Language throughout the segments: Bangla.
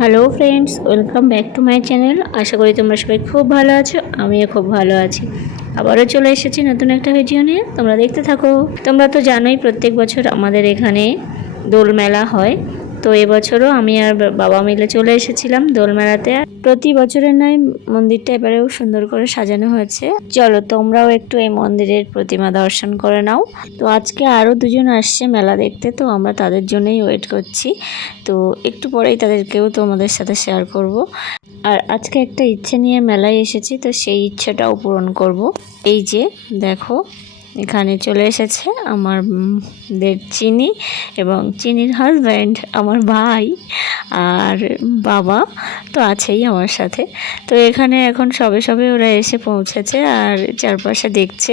Hello friends, welcome back to my channel. আশা করি তোমরা সবাই খুব ভালো আছো, আমিও খুব ভালো আছি। আবারও চলে এসেছি নতুন একটা ভিডিও নিয়ে, তোমরা দেখতে থাকো। তোমরা তো জানোই প্রত্যেক বছর আমাদের এখানে দোল মেলা হয়। তো এবছরও আমি আর বাবা মিলে চলে এসেছিলাম দোল মেলাতে। প্রতি বছরের নয়, মন্দিরটা এবারেও সুন্দর করে সাজানো হয়েছে। চলো তোমরাও একটু এই মন্দিরের প্রতিমা দর্শন করে নাও। তো আজকে আরও দুজন আসছে মেলা দেখতে, তো আমরা তাদের জন্যই ওয়েট করছি। তো একটু পরেই তাদেরকেও তোমাদের সাথে শেয়ার করব। আর আজকে একটা ইচ্ছে নিয়ে মেলায় এসেছি, তো সেই ইচ্ছেটাও পূরণ করব। এই যে দেখো, এখানে চলে এসেছে আমার চিনি এবং চিনির হাজব্যান্ড, আমার ভাই আর বাবা তো আছেই আমার সাথে। তো এখানে এখন সবে সবে ওরা এসে পৌঁছেছে আর চারপাশে দেখছে।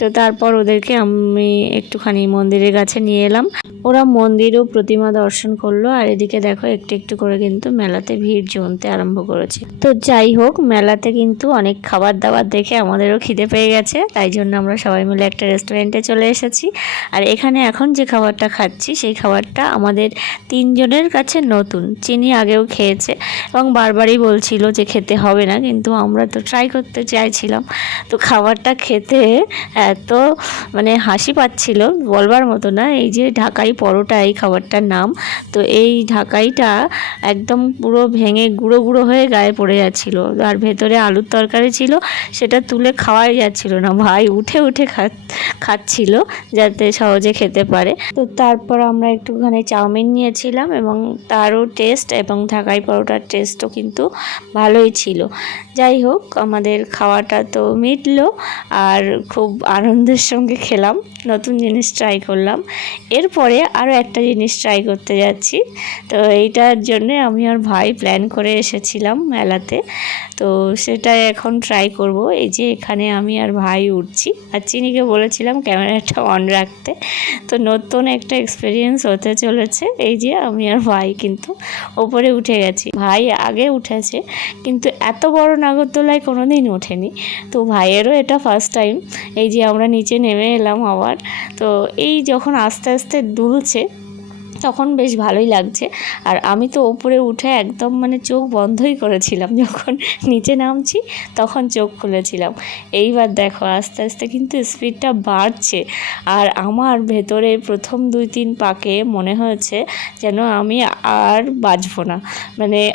তো তারপর ওদেরকে আমি একটুখানি মন্দিরের কাছে নিয়ে এলাম। ওরা মন্দির ও প্রতিমা দর্শন করলো, আর এদিকে দেখো একটু একটু করে কিন্তু মেলাতে ভিড় জমতে আরম্ভ করেছে। তো যাই হোক, মেলাতে কিন্তু অনেক খাবার দাবার দেখে আমাদেরও খিদে পেয়ে গেছে, তাই জন্য আমরা সবাই মিলে একটা রেস্টুরেন্টে চলে এসেছি। আর এখানে এখন যে খাবারটা খাচ্ছি সেই খাবারটা আমাদের তিনজনের কাছে নতুন। চিনি আগেও খেয়েছে এবং বারবারই বলছিল যে খেতে হবে না, কিন্তু আমরা তো ট্রাই করতে চাইছিলাম। তো খাবারটা খেতে এত হাসি পাচ্ছিল বলবার মতো না। এই যে ঢাকাই পরোটা, এই খাবারটার নাম। তো এই ঢাকাইটা একদম পুরো ভেঙে গুঁড়ো গুঁড়ো হয়ে গায়ে পড়ে যাচ্ছিল, আর ভেতরে আলুর তরকারি ছিল, সেটা তুলে খাওয়াই যাচ্ছিল না। ভাই উঠে উঠে খাচ্ছিল যাতে সহজে খেতে পারে। তো তারপর আমরা একটুখানি চাউমিন নিয়েছিলাম এবং তারও টেস্ট এবং ঢাকাই পরোটার টেস্টও কিন্তু ভালোই ছিল। যাই হোক, আমাদের খাওয়াটা তো মিটলো আর খুব আনন্দের সঙ্গে খেলাম, নতুন জিনিস ট্রাই করলাম। এরপরে আরও একটা জিনিস ট্রাই করতে যাচ্ছি। তো এইটার জন্যে আমি আর ভাই প্ল্যান করে এসেছিলাম মেলাতে, তো সেটা এখন ট্রাই করব। এই যে এখানে আমি আর ভাই উঠছি, আর চিনিকে বলেছিলাম ক্যামেরাটা অন রাখতে। তো নতুন একটা এক্সপিরিয়েন্স হতে চলেছে। এই যে আমি আর ভাই কিন্তু ওপরে উঠে গেছি। ভাই আগে উঠেছে, কিন্তু এত বড় নাগরদোলায় কোনোদিন ওঠেনি। তো ভাইয়েরও এটা ফার্স্ট টাইম। এই যে আমরা নিচে নেমে এলাম আবার। তো এই যখন আস্তে আস্তে দুলছে তখন বেশ ভালোই লাগছে। আর আমি তো ওপরে উঠে একদম চোখ বন্ধই করেছিলাম, যখন নিচে নামছি তখন চোখ খুলেছিলাম। এইবার দেখো আস্তে আস্তে কিন্তু স্পিডটা বাড়ছে, আর আমার ভেতরে প্রথম 2-3 পাকে মনে হয়েছে যেন আমি আর বাঁচবো না।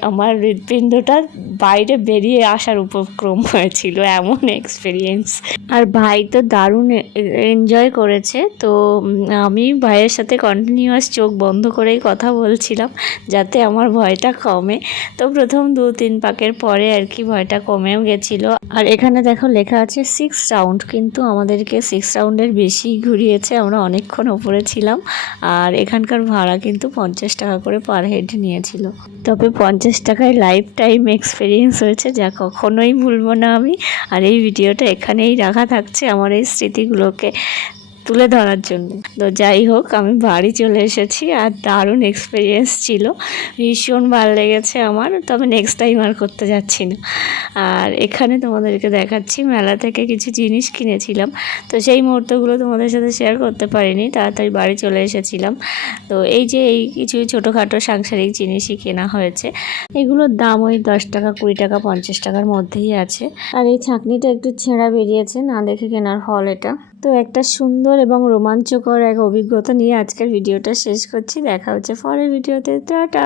আমার হৃৎপিণ্ডটা বাইরে বেরিয়ে আসার উপক্রম হয়েছিল, এমন এক্সপিরিয়েন্স। আর ভাই তো দারুণ এনজয় করেছে। তো আমি ভাইয়ের সাথে কন্টিনিউয়াস চোখ বন্ধ করেই কথা বলছিলাম যাতে আমার ভয়টা কমে। তো প্রথম 2-3 পাকের পরে আর কি ভয়টা কমেও গেছিলো। আর এখানে দেখো লেখা আছে 6 রাউন্ড, কিন্তু আমাদেরকে 6 রাউন্ডের বেশি ঘুরিয়েছে, আমরা অনেকক্ষণ ওপরে ছিলাম। আর এখানকার ভাড়া কিন্তু 50 টাকা করে পার হেড নিয়েছিল। তবে 50 টাকায় লাইফ টাইম এক্সপিরিয়েন্স হয়েছে, যা কখনোই ভুলবো না আমি। আর এই ভিডিওটা এখানেই রাখা থাকছে আমার এই স্মৃতিগুলোকে তুলে ধরার জন্য। তো যাই হোক, আমি বাড়ি চলে এসেছি আর দারুণ এক্সপিরিয়েন্স ছিল, ভীষণ ভালো লেগেছে আমার। তবে নেক্সট টাইম আর করতে যাচ্ছি না। আর এখানে তোমাদেরকে দেখাচ্ছি মেলা থেকে কিছু জিনিস কিনেছিলাম, তো সেই মুহূর্তগুলো তোমাদের সাথে শেয়ার করতে পারিনি, তাড়াতাড়ি বাড়ি চলে এসেছিলাম। তো এই যে এই কিছু ছোটোখাটো সাংসারিক জিনিসই কেনা হয়েছে। এগুলোর দাম ওই 10 টাকা, 20 টাকা, 50 টাকার মধ্যেই আছে। আর এই ছাঁকনিটা একটু ছেঁড়া বেরিয়েছে, না দেখে কেনার ফল এটা। তো একটা সুন্দর এবং রোমাঞ্চকর এক অভিজ্ঞতা নিয়ে আজকের ভিডিওটা শেষ করছি। দেখা হচ্ছে পরের ভিডিওতে। টাটা।